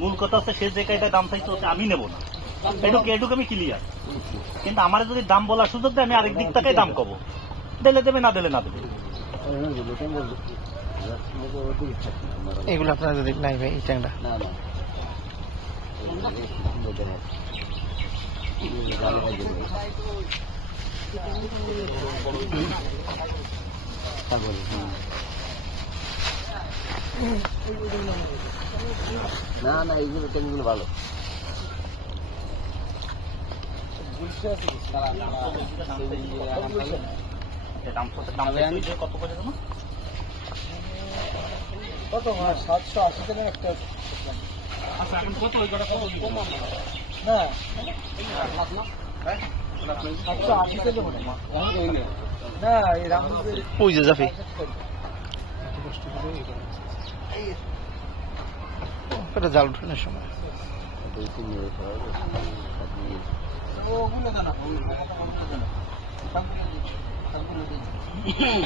মূল কথা হচ্ছে সে যে জায়গায় দাম চাইছে আমি নেবো না, এটুকু আমি ক্লিয়ার। কিন্তু আমার যদি দাম বলার সুযোগ দেয় আমি আরেক দিক থেকে দাম কব, দিলে দেবে না দিলে না দেবে। এগুলো আপনার যদি নাই ভাই এই ট্যাংটা না না এইগুলো ট্যাংগুলো ভালো। কত করে দেবো? কত 780 টাকা একটা। আচ্ছা এখন কত ওই কটা কত কম না 780 টাকা মনে না এই রামপুরের ওই যে জাফি এটা জাল উঠানোর সময় ওগুলো না